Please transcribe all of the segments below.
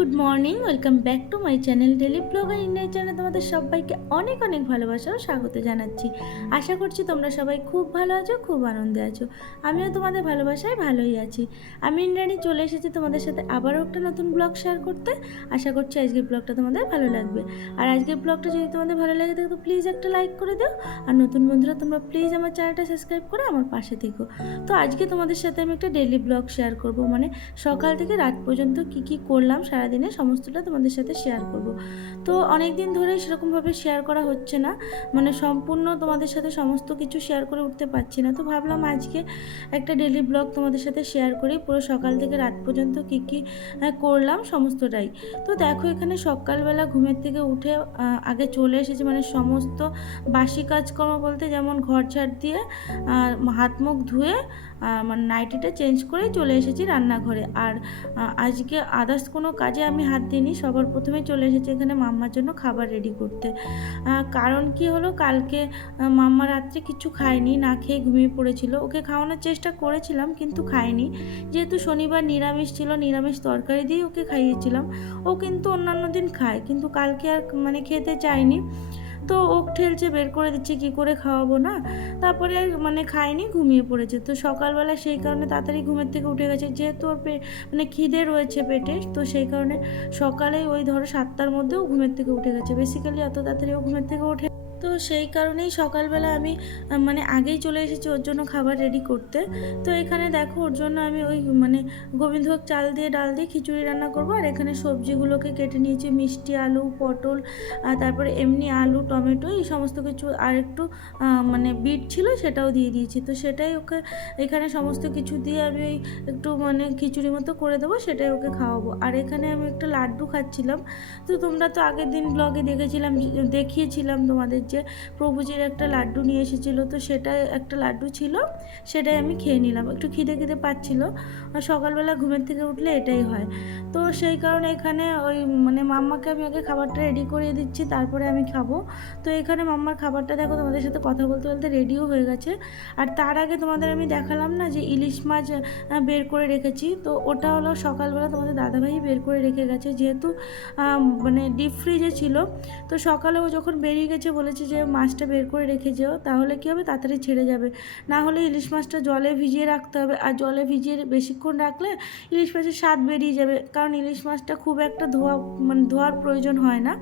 Good morning, welcome back to my channel daily blogger India চ্যানেলে তোমাদের সবাইকে অনেক অনেক ভালোবাসা ও স্বাগত জানাচ্ছি। আশা করছি তোমরা সবাই খুব ভালো আছো, খুব আনন্দে আছো। আমিও তোমাদের ভালোবাসায় ভালোই আছি। আমি ইন্দ্রাণী চলে এসেছি তোমাদের সাথে আবারও একটা নতুন ব্লগ শেয়ার করতে। আশা করছি আজকের ব্লগটা তোমাদের ভালো লাগবে। আর আজকের ব্লগটা যদি তোমাদের ভালো লাগে থাকে তো প্লিজ একটা লাইক করে দিও। আর নতুন বন্ধুরা তোমরা প্লিজ আমার চ্যানেলটা সাবস্ক্রাইব করে আমার পাশে থেকো। তো আজকে তোমাদের সাথে আমি একটা ডেলি ব্লগ শেয়ার করব, মানে সকাল থেকে রাত পর্যন্ত কি করলাম সারাদিনে সমস্তটা তোমাদের সাথে শেয়ার করব। তো অনেক দিন ধরেই সেরকমভাবে শেয়ার করা হচ্ছে না, মানে সম্পূর্ণ তোমাদের সাথে সমস্ত কিছু শেয়ার করে উঠতে পারছি না। তো ভাবলাম আজকে একটা ডেলি ব্লগ তোমাদের সাথে শেয়ার করি, পুরো সকাল থেকে রাত পর্যন্ত কি করলাম সমস্তটাই। তো দেখো এখানে সকালবেলা ঘুমের থেকে উঠে আগে চলে এসেছি, মানে সমস্ত বাসি কাজকর্ম বলতে যেমন ঘর ঝাড় দিয়ে হাত মুখ ধুয়ে মানে নাইটিটা চেঞ্জ করেই চলে এসেছি রান্নাঘরে। আর আজকে আদার্স কোনো কাজে আমি হাত দিইনি, সবার প্রথমে চলে এসেছি এখানে মাম্মার জন্য খাবার রেডি করতে। কারণ কি হলো, কালকে মাম্মা রাত্রে কিছু খায়নি, না খেয়ে ঘুমিয়ে পড়েছিল। ওকে খাওয়ানোর চেষ্টা করেছিলাম কিন্তু খায়নি, যেহেতু শনিবার নিরামিষ ছিল, নিরামিষ তরকারি দিয়ে ওকে খাইয়েছিলাম। ও কিন্তু অন্যান্য দিন খায়, কিন্তু কালকে আর মানে খেতে চায়নি। তো ও ঠেলছে, বের করে দিচ্ছে, কি করে খাওয়াবো না। তারপরে মানে খায়নি, ঘুমিয়ে পড়েছে। তো সকালবেলা সেই কারণে তাড়াতাড়ি ঘুমের থেকে উঠে গেছে, যেহেতু ওর মানে খিদে রয়েছে পেটে, তো সেই কারণে সকালেই ওই ধরো 7টার মধ্যেও ঘুমের থেকে উঠে গেছে। বেসিক্যালি অত তাড়াতাড়ি ও ঘুমের থেকে ওঠে। তো সেই কারণেই সকালবেলা আমি মানে আগেই চলে এসেছি ওর জন্য খাবার রেডি করতে। তো এখানে দেখো ওর জন্য আমি ওই মানে গোবিন্দভোগ চাল দিয়ে ডাল দিয়ে খিচুড়ি রান্না করবো। আর এখানে সবজিগুলোকে কেটে নিয়েছি, মিষ্টি আলু, পটল, তারপরে এমনি আলু, টমেটো, এই সমস্ত কিছু। আর একটু মানে বিট ছিল, সেটাও দিয়ে দিয়েছি। তো সেটাই ওকে এখানে সমস্ত কিছু দিয়ে আমি ওই একটু মানে খিচুড়ি মতো করে দেবো, সেটাই ওকে খাওয়াবো। আর এখানে আমি একটা লাড্ডু খাচ্ছিলাম। তো তোমরা তো আগের দিন ব্লগে দেখিয়েছিলাম তোমাদের যে প্রভুজির একটা লাড্ডু নিয়ে এসেছিলো, তো সেটাই একটা লাড্ডু ছিল, সেটাই আমি খেয়ে নিলাম। একটু খিদে খিদে পাচ্ছিলো, আর সকালবেলা ঘুমের থেকে উঠলে এটাই হয়। তো সেই কারণে এখানে ওই মানে মাম্মাকে আমি আগে খাবারটা রেডি করিয়ে দিচ্ছি, তারপরে আমি খাবো। তো এখানে মাম্মার খাবারটা দেখো তোমাদের সাথে কথা বলতে বলতে রেডিও হয়ে গেছে। আর তার আগে তোমাদের আমি দেখালাম না যে ইলিশ মাছ বের করে রেখেছি, তো ওটা হলো সকালবেলা তোমাদের দাদাভাই বের করে রেখে গেছে, যেহেতু মানে ডিপ ফ্রিজে ছিল। তো সকালে ও যখন বেরিয়ে গেছে বলেছে যে মাছটা বের করে রেখে যেও, তাহলে কী হবে, তাড়াতাড়ি ছেড়ে যাবে। না হলে ইলিশ মাছটা জলে ভিজিয়ে রাখতে হবে, আর জলে ভিজিয়ে বেশিক্ষণ রাখলে ইলিশ মাছের স্বাদ বেরিয়ে যাবে, কারণ ইলিশ মাছটা খুব একটা মানে ধোয়ার প্রয়োজন হয় না।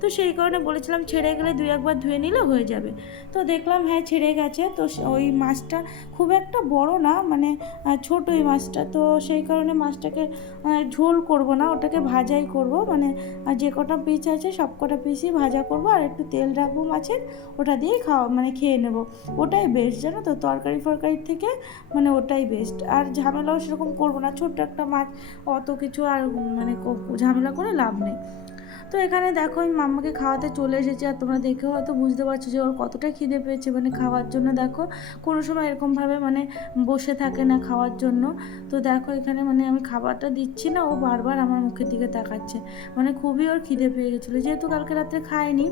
তো সেই কারণে বলেছিলাম ছেড়ে গেলে 2-1বার ধুয়ে নিলে হয়ে যাবে। তো দেখলাম হ্যাঁ ছেড়ে গেছে। তো ওই মাছটা খুব একটা বড় না, মানে ছোট ওই মাছটা। তো সেই কারণে মাছটাকে ঝোল করব না, ওটাকে ভাজাই করব, মানে যে কটা পিস আছে সব কটা পিসই ভাজা করব, আর একটু তেল রাখবো মাছের, ওটা দিয়েই মানে খেয়ে নেব। ওটাই বেস্ট, জানো তো, তরকারি ফরকারির থেকে মানে ওটাই বেস্ট। আর ঝামেলাও সেরকম করবো না, ছোট্ট একটা মাছ, অত কিছু আর মানে ঝামেলা করে লাভ নেই। তো এখানে দেখো আমি মাম্মাকে খাওয়াতে চলে এসেছি, আর তোমরা দেখেও হয়তো বুঝতে পারছো যে ওর কতটা খিদে পেয়েছে, মানে খাওয়ার জন্য। দেখো কোনো সময় এরকমভাবে মানে বসে থাকে না খাওয়ার জন্য। তো দেখো এখানে মানে আমি খাবারটা দিচ্ছি না, ও বারবার আমার মুখের দিকে তাকাচ্ছে, মানে খুবই ওর খিদে পেয়ে গেছিলো, যেহেতু কালকে রাত্রে খায়নি।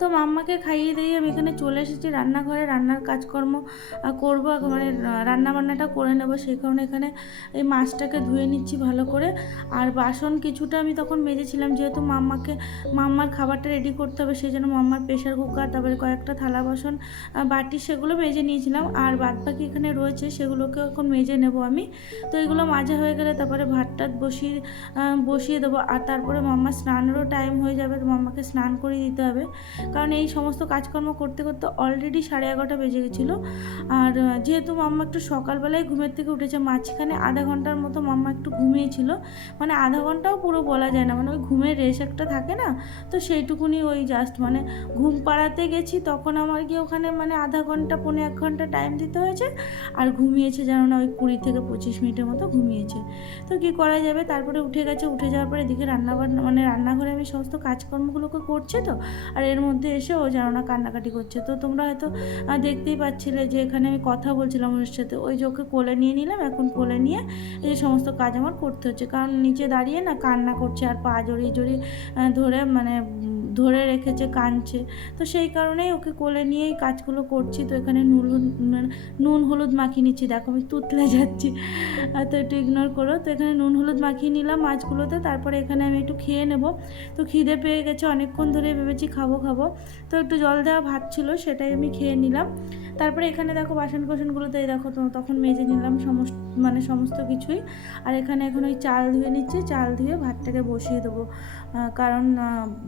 তো মাম্মাকে খাইয়ে দিয়ে আমি এখানে চলে এসেছি রান্নাঘরে, রান্নার কাজকর্ম করবো, মানে রান্না বান্নাটা করে নেবো। সেই কারণে এখানে এই মাছটাকে ধুয়ে নিচ্ছি ভালো করে। আর বাসন কিছুটা আমি তখন মেজেছিলাম, যেহেতু মাম্মার খাবারটা রেডি করতে হবে, সেই জন্য মাম্মার প্রেশার কুকার, তারপরে কয়েকটা থালা বাসন, বাটি, সেগুলো মেজে নিয়েছিলাম। আর বাদবাকি এখানে রয়েছে, সেগুলোকেও এখন মেজে নেব আমি। তো এগুলো মাজা হয়ে গেলে তারপরে ভাতটা বসিয়ে দেবো। আর তারপরে মাম্মার স্নানেরও টাইম হয়ে যাবে, তো মাম্মাকে স্নান করিয়ে দিতে হবে, কারণ এই সমস্ত কাজকর্ম করতে করতে অলরেডি 11:30 বেজে গেছিলো। আর যেহেতু মাম্মা একটু সকালবেলায় ঘুমের থেকে উঠেছে, মাঝখানে আধা ঘন্টার মতো মাম্মা একটু ঘুমিয়েছিল, মানে আধা ঘন্টাও পুরো বলা যায় না, মানে ওই ঘুমের রেশ একটা থাকে না, তো সেইটুকুনি ওই জাস্ট মানে ঘুম পাড়াতে গেছি, তখন আমার গিয়ে ওখানে মানে আধা ঘন্টা 1.25 ঘন্টা টাইম দিতে হয়েছে। আর ঘুমিয়েছে জানো না, ওই 20 থেকে 25 মিনিটের মতো ঘুমিয়েছে। তো কী করা যাবে, তারপরে উঠে গেছে। উঠে যাওয়ার পরে এদিকে রান্নাবান্না মানে রান্নাঘরে আমি সমস্ত কাজকর্মগুলোকে করছি, তো আর এর মধ্যে এসে ও যেন না কান্নাকাটি করছে। তো তোমরা হয়তো দেখতেই পাচ্ছিলে যে এখানে আমি কথা বলছিলাম ওর সাথে, ওই যে ওকে কোলে নিয়ে নিলাম, এখন কোলে নিয়ে এই সমস্ত কাজ আমার করতে হচ্ছে, কারণ নিচে দাঁড়িয়ে না কান্না করছে, আর পা জড়িয়ে জড়িয়ে ধরে মানে ধরে রেখেছে, কাঁদছে। তো সেই কারণেই ওকে কোলে নিয়েই কাজগুলো করছি। তো এখানে নুন হলুদ মাখিয়ে নিচ্ছি। দেখো আমি তুতলে যাচ্ছি, তো একটু ইগনোর করো। তো এখানে নুন হলুদ মাখিয়ে নিলাম মাছগুলোতে। তারপরে এখানে আমি একটু খেয়ে নেব। তো খিদে পেয়ে গেছে, অনেকক্ষণ ধরে ভেবেছি খাবো। তো একটু জল দেওয়া ভাত ছিল, সেটাই আমি খেয়ে নিলাম। তারপরে এখানে দেখো বাসন কোসনগুলোতে দেখো তো তখন মেজে নিলাম সমস্ত কিছুই। আর এখানে এখন ওই চাল ধুয়ে নিচ্ছি, চাল ধুয়ে ভাতটাকে বসিয়ে দেবো, কারণ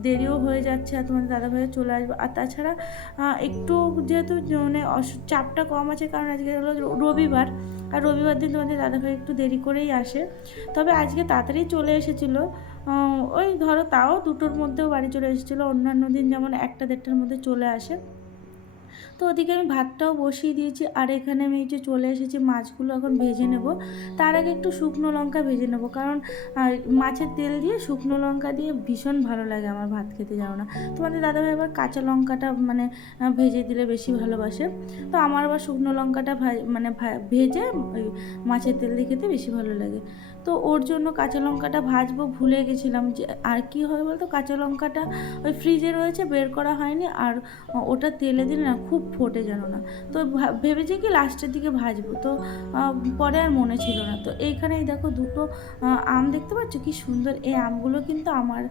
দেরিও হয়ে যাচ্ছে আর তোমাদের দাদাভাইও চলে আসবে। আর তাছাড়া একটু যেহেতু মানে চাপটা কম আছে, কারণ আজকে হলো রবিবার, আর রবিবার দিন তোমাদের দাদাভাই একটু দেরি করেই আসে। তবে আজকে তাড়াতাড়ি চলে এসেছিলো, ওই ধরো তাও 2টোর মধ্যেও বাড়ি চলে এসেছিলো। অন্যান্য দিন যেমন 1টা 1:30টার মধ্যে চলে আসে। তো ওদিকে আমি ভাতটাও বসিয়ে দিয়েছি। আর এখানে আমি এই যে চলে এসেছি, মাছগুলো এখন ভেজে নেব। তার আগে একটু শুকনো লঙ্কা ভেজে নেব, কারণ মাছের তেল দিয়ে শুকনো লঙ্কা দিয়ে ভীষণ ভালো লাগে আমার ভাত খেতে, জানো না। তোমাদের দাদাভাই আবার কাঁচা লঙ্কাটা মানে ভেজে দিলে বেশি ভালোবাসে। তো আমার আবার শুকনো লঙ্কাটা ভেজে ওই মাছের তেল দিয়ে খেতে বেশি ভালো লাগে। তো ওর জন্য কাঁচা লঙ্কাটা ভাজবো, ভুলে গেছিলাম। যে আর কি হয় বলতো, কাঁচা লঙ্কাটা ওই ফ্রিজে রয়েছে, বের করা হয়নি। আর ওটা তেলে দিলে না খুব ফোটে, জানো না। তো ভেবেছি কি লাস্টের দিকে ভাজবো, তো পরে আর মনে ছিল না। তো এইখানেই দেখো 2টো আম দেখতে পাচ্ছ কি সুন্দর। এই আমগুলো কিন্তু আমার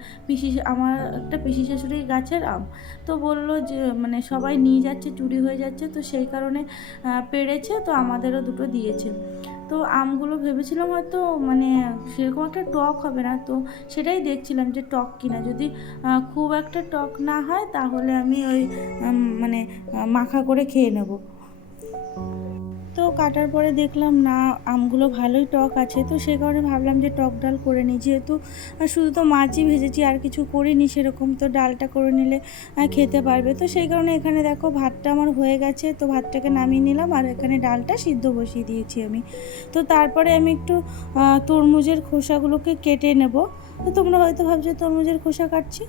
একটা পিসি শাশুড়ির গাছের আম। তো বললো যে মানে সবাই নিয়ে যাচ্ছে, চুরি হয়ে যাচ্ছে, তো সেই কারণে পেড়েছে, তো আমাদেরও 2টো দিয়েছে। তো আমগুলো ভেবেছিলাম হয়তো মানে সেরকম একটা টক হবে না, তো সেটাই দেখছিলাম যে টক কিনা। যদি খুব একটা টক না হয় তাহলে আমি ওই মাখা করে খেয়ে নেব। তো কাটার পরে দেখলাম না, আমগুলো ভালোই টক আছে। তো সেই কারণে ভাবলাম যে টক ডাল করে নিই, যেহেতু শুধু তো মাছই ভেজেছি, আর কিছু করিনি সেরকম। তো ডালটা করে নিলে খেতে পারবে। তো সেই কারণে এখানে দেখো ভাতটা আমার হয়ে গেছে, তো ভাতটাকে নামিয়ে নিলাম। আর এখানে ডালটা সিদ্ধ বসিয়ে দিয়েছি আমি। তো তারপরে আমি একটু তরমুজের খোসাগুলোকে কেটে নেব। তো তোমরা হয়তো ভাবছো তরমুজের খোসা কাটছি,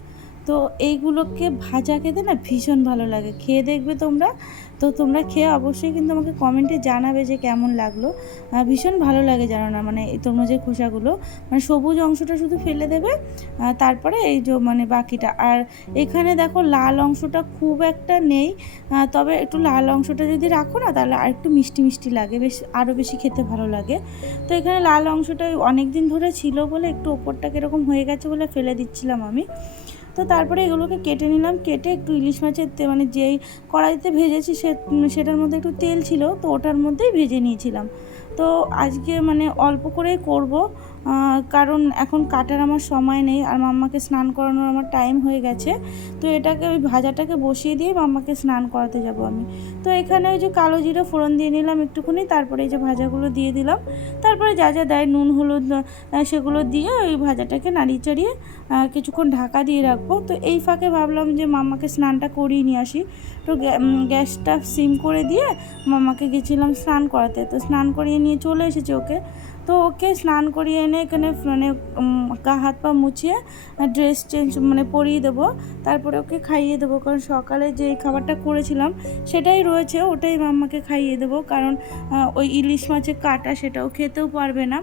তো এইগুলোকে ভাজা খেতে না ভীষণ ভালো লাগে, খেয়ে দেখবে তোমরা। তো তোমরা খেয়ে অবশ্যই কিন্তু আমাকে কমেন্টে জানাবে যে কেমন লাগলো। ভীষণ ভালো লাগে, জানো না, মানে এই তরমুজের খোসাগুলো, মানে সবুজ অংশটা শুধু ফেলে দেবে, তারপরে এই যে মানে বাকিটা। আর এখানে দেখো লাল অংশটা খুব একটা নেই, তবে একটু লাল অংশটা যদি রাখো না তাহলে আর একটু মিষ্টি মিষ্টি লাগে, আরও বেশি খেতে ভালো লাগে। তো এখানে লাল অংশটা অনেক দিন ধরে ছিল বলে একটু ওপরটা কীরকম হয়ে গেছে বলে ফেলে দিচ্ছিলাম আমি। তো তারপরে এগুলোকে কেটে নিলাম, কেটে একটু ইলিশ মাছের মানে যেই কড়াইতে ভেজেছি সেটার মধ্যে একটু তেল ছিল, তো ওটার মধ্যেই ভেজে নিয়েছিলাম। তো আজকে মানে অল্প করেই করব, কারণ এখন কাটার আমার সময় নেই, আর মাম্মাকে স্নান করানোর আমার টাইম হয়ে গেছে। তো এটাকে ওই ভাজাটাকে বসিয়ে দিয়ে মাম্মাকে স্নান করাতে যাব আমি। তো এখানে ওই যে কালো জিরা ফোড়ন দিয়ে নিলাম একটুখানি, তারপরে এই যে ভাজাগুলো দিয়ে দিলাম। তারপরে যা যা দেয় নুন হলুদ সেগুলো দিয়ে ওই ভাজাটাকে নাড়িয়ে চাড়িয়ে কিছুক্ষণ ঢাকা দিয়ে রাখবো। তো এই ফাঁকে ভাবলাম যে মাম্মাকে স্নানটা করিয়ে নিয়ে আসি। তো গ্যাসটা সিম করে দিয়ে মাম্মাকে গেছিলাম স্নান করাতে। তো স্নান করিয়ে নিয়ে চলে এসেছে ওকে। তো ওকে স্নান করিয়ে এনে এখানে মানে গা হাত পা মুছিয়ে ড্রেস চেঞ্জ মানে পরিয়ে দেবো, তারপরে ওকে খাইয়ে দেবো। কারণ সকালে যেই খাবারটা করেছিলাম সেটাই রয়েছে, ওটাই মাম্মাকে খাইয়ে দেবো। কারণ ওই ইলিশ মাছের কাটা সেটাও খেতেও পারবে না।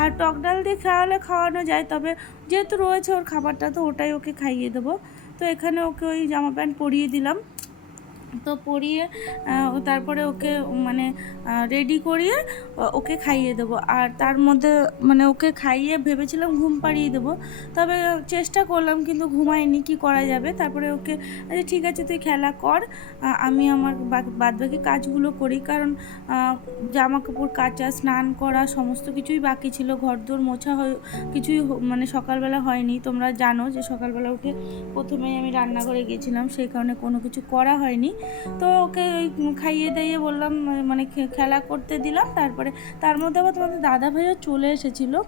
আর টক ডাল দিয়ে খাওয়ানো যায়, তবে যেহেতু রয়েছে ওর খাবারটা, তো ওটাই ওকে খাইয়ে দেবো। তো এখানে ওকে ওই জামা প্যান্ট পরিয়ে দিলাম। তো পরিয়ে তারপরে ওকে মানে রেডি করিয়ে ওকে খাইয়ে দেবো। আর তার মধ্যে মানে ওকে খাইয়ে ভেবেছিলাম ঘুম পাড়িয়ে দেবো, তবে চেষ্টা করলাম কিন্তু ঘুমায়নি, কি করা যাবে। তারপরে ওকে আচ্ছা ঠিক আছে তুই খেলা কর, আমি আমার বাদবাকি কাজগুলো করি। কারণ জামা কাপড় কাচা, স্নান করা সমস্ত কিছুই বাকি ছিল, ঘরদোর মোছা কিছুই মানে সকালবেলা হয়নি। তোমরা জানো যে সকালবেলা উঠে প্রথমেই আমি রান্নাঘরে গেছিলাম, সেই কারণে কোনো কিছু করা হয়নি। তো ওকে খাইয়ে দাইয়ে বললাম মানে খেলা করতে দিলাম। তারপরে তার মধ্যে আবার তোমাদের দাদাভাইও চলে এসেছিলো।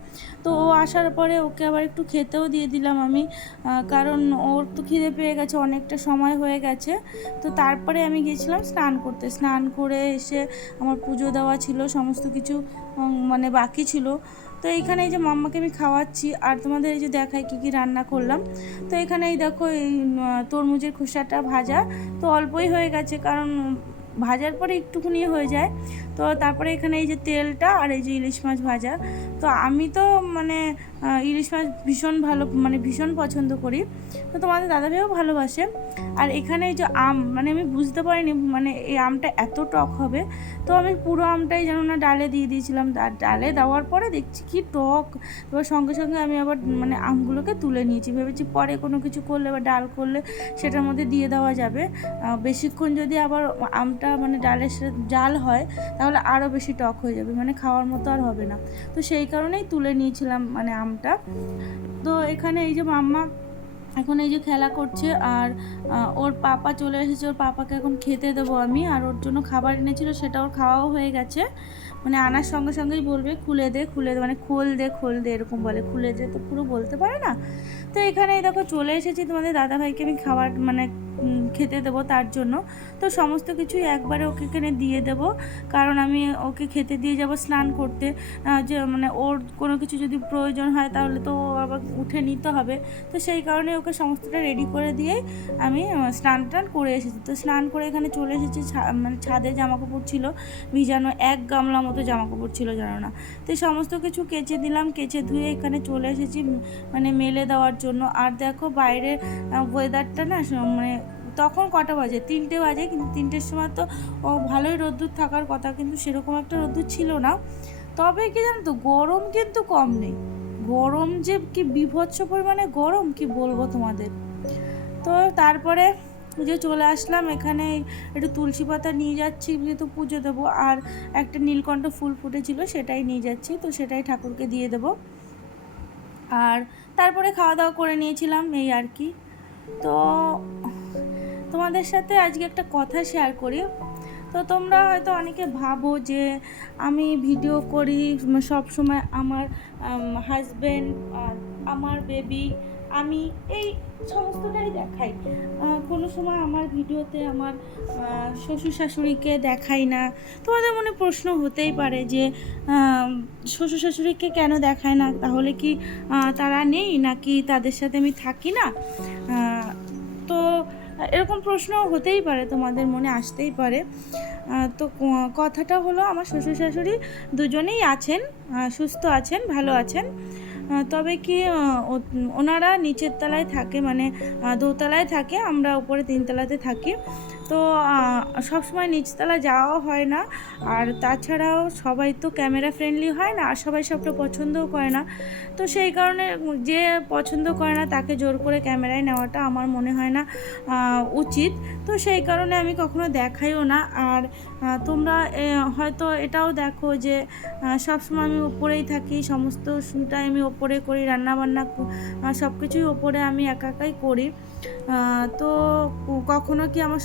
তো ও আসার পরে ওকে আবার একটু খেতেও দিয়ে দিলাম আমি, কারণ ওর তো খিদে পেয়ে গেছে, অনেকটা সময় হয়ে গেছে। তো তারপরে আমি গিয়েছিলাম স্নান করতে। স্নান করে এসে আমার পুজো দেওয়া ছিল, সমস্ত কিছু মানে বাকি ছিল। তো এইখানে এই যে মাম্মাকে আমি খাওয়াচ্ছি, আর তোমাদের এই যে দেখাই কী কী রান্না করলাম। তো এখানে এই দেখো এই তরমুজের খোসাটা ভাজা, তো অল্পই হয়ে গেছে, কারণ ভাজার পরে একটুখানি হয়ে যায়। তো তারপরে এখানে এই যে তেলটা, আর এই যে ইলিশ মাছ ভাজা। তো আমি তো মানে ইলিশ মাছ ভীষণ পছন্দ করি, তো তোমাদের দাদাভাইও ভালোবাসে। আর এখানে এই যে আম, মানে আমি বুঝতে পারিনি মানে এই আমটা এত টক হবে, তো আমি পুরো আমটাই যেন না ডালে দিয়ে দিয়েছিলাম। ডালে দেওয়ার পরে দেখছি কি টক, এবার সঙ্গে সঙ্গে আমি আবার মানে আমগুলোকে তুলে নিয়েছি, ভেবেছি পরে কোনো কিছু করলে বা ডাল করলে সেটার মধ্যে দিয়ে দেওয়া যাবে। বেশিক্ষণ যদি আবার আমটা মানে ডালের সাথে জাল হয় তাহলে আরও বেশি টক হয়ে যাবে, মানে খাওয়ার মতো আর হবে না। তো সেই কারণেই তুলে নিয়েছিলাম মানে আমটা। তো এখানে এই যে মাম্মা এখন এই যে খেলা করছে, আর ওর পাপা চলে এসেছে, ওর পাপাকে এখন খেতে দেবো আমি। আর ওর জন্য খাবার এনেছিল, সেটা ওর খাওয়াও হয়ে গেছে। মানে আনার সঙ্গে সঙ্গেই বলবে খুলে দে খুলে দে, মানে খোল দে এরকম বলে, খুলে দে তো পুরো বলতে পারে না। তো এখানে দেখো চলে এসেছি, তোমাদের দাদাভাইকে আমি খাবার মানে খেতে দেবো তার জন্য। তো সমস্ত কিছুই একবারে ওকে এখানে দিয়ে দেবো, কারণ আমি ওকে খেতে দিয়ে যাব স্নান করতে। যে মানে ওর কোনো কিছু যদি প্রয়োজন হয় তাহলে তো আবার উঠে নিতে হবে, তো সেই কারণে ওকে সমস্তটা রেডি করে দিয়েই আমি স্নান টান করে এসেছি। তো স্নান করে এখানে চলে এসেছি, মানে ছাদে জামাকাপড় ছিল ভিজানো, 1 গামলা মতো জামাকাপড় ছিল জানো না। তো সমস্ত কিছু কেচে দিলাম, কেচে ধুয়ে এখানে চলে এসেছি মানে মেলে দেওয়ার জন্য। আর দেখো বাইরের ওয়েদারটা না মানে তখন কটা বাজে, 3টে বাজে, কিন্তু 3টের সময় তো ভালোই রোদ্দুর থাকার কথা, কিন্তু সেরকম একটা রোদ্দুর ছিল না। তবে কি জানো তো, গরম কিন্তু কম নেই, গরম যে কি বিভৎস পরিমাণে গরম কি বলবো তোমাদের। তো তারপরে যে চলে আসলাম এখানে, একটু তুলসী পাতা নিয়ে যাচ্ছি যেহেতু পুজো দেবো, আর একটা নীলকণ্ঠ ফুল ফুটেছিল সেটাই নিয়ে যাচ্ছি, তো সেটাই ঠাকুরকে দিয়ে দেবো। আর তারপরে খাওয়া দাওয়া করে নিয়েছিলাম এই আর কি। তো তোমাদের সাথে আজকে একটা কথা শেয়ার করি। তো তোমরা হয়তো অনেকে ভাবো যে আমি ভিডিও করি সব সময় আমার হাজব্যান্ড আর আমার বেবি, আমি এই সমস্তটাই দেখাই, কোনো সময় আমার ভিডিওতে আমার শ্বশুর শাশুড়িকে দেখাই না। তোমাদের মনে প্রশ্ন হতেই পারে যে শ্বশুর শাশুড়িকে কেন দেখায় না, তাহলে কি তারা নেই নাকি তাদের সাথে আমি থাকি না? তো এরকম প্রশ্ন হতেই পারে, তোমাদের মনে আসতেই পারে। তো কথাটা হলো, আমার শ্বশুর শাশুড়ি দুজনেই আছেন, সুস্থ আছেন, ভালো আছেন। তবে কি ওনারা নিচের তলায় থাকে, মানে দোতলায় থাকে, আমরা উপরে 3তলাতে থাকি। তো সবসময় নিচতলা যাওয়াও হয় না, আর তাছাড়াও সবাই তো ক্যামেরা ফ্রেন্ডলি হয় না, আর সবাই সবটা পছন্দও করে না। তো সেই কারণে যে পছন্দ করে না তাকে জোর করে ক্যামেরায় নেওয়াটা আমার মনে হয় না উচিত। তো সেই কারণে আমি কখনো দেখাইও না। আর তোমরা হয়তো এটাও দেখো যে সবসময় আমি ওপরেই থাকি, সমস্তটাই আমি ওপরে করি, রান্নাবান্না সব কিছুই ওপরে আমি একাই করি। তো কখনো কি আমার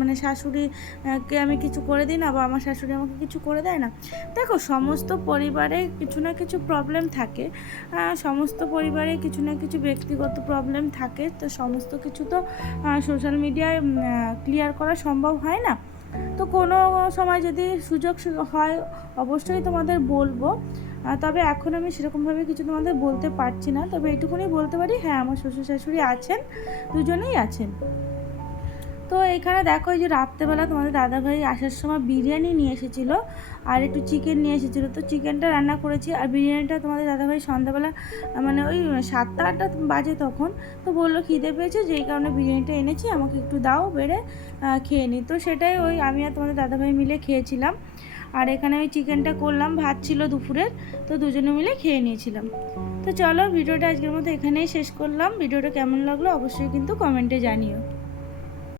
মানে শাশুড়িকে আমি কিছু করে দিই না, বা আমার শাশুড়ি আমাকে কিছু করে দেয় না? দেখো, সমস্ত পরিবারে কিছু না কিছু প্রবলেম থাকে, সমস্ত পরিবারে কিছু না কিছু ব্যক্তিগত প্রবলেম থাকে, তো সমস্ত কিছু তো সোশ্যাল মিডিয়ায় ক্লিয়ার করা সম্ভব হয় না। তো কোনো সময় যদি সুযোগ হয় অবশ্যই তোমাদের বলবো, তবে এখন আমি সেরকমভাবে কিছু তোমাদের বলতে পারছি না। তবে এইটুকুনি বলতে পারি, হ্যাঁ আমার শ্বশুর শাশুড়ি আছেন, দুজনেই আছেন। তো এখানে দেখো, এই যে রাত্রেবেলা তোমাদের দাদাভাই আসার সময় বিরিয়ানি নিয়ে এসেছিলো আর একটু চিকেন নিয়ে এসেছিলো, তো চিকেনটা রান্না করেছি। আর বিরিয়ানিটা তোমাদের দাদাভাই সন্ধ্যাবেলা মানে ওই 7টা-8টা বাজে তখন, তো বললো খিদে পেয়েছে, যেই কারণে বিরিয়ানিটা এনেছি, আমাকে একটু দাও, বেড়ে খেয়ে নিই। তো সেটাই ওই আমি আর তোমাদের দাদাভাই মিলে খেয়েছিলাম। আর এখানে ওই চিকেনটা করলাম, ভাত ছিল দুপুরের, তো দুজনে মিলে খেয়ে নিয়েছিলাম। তো চলো, ভিডিওটা আজকের মতো এখানেই শেষ করলাম। ভিডিওটা কেমন লাগলো অবশ্যই কিন্তু কমেন্টে জানিও।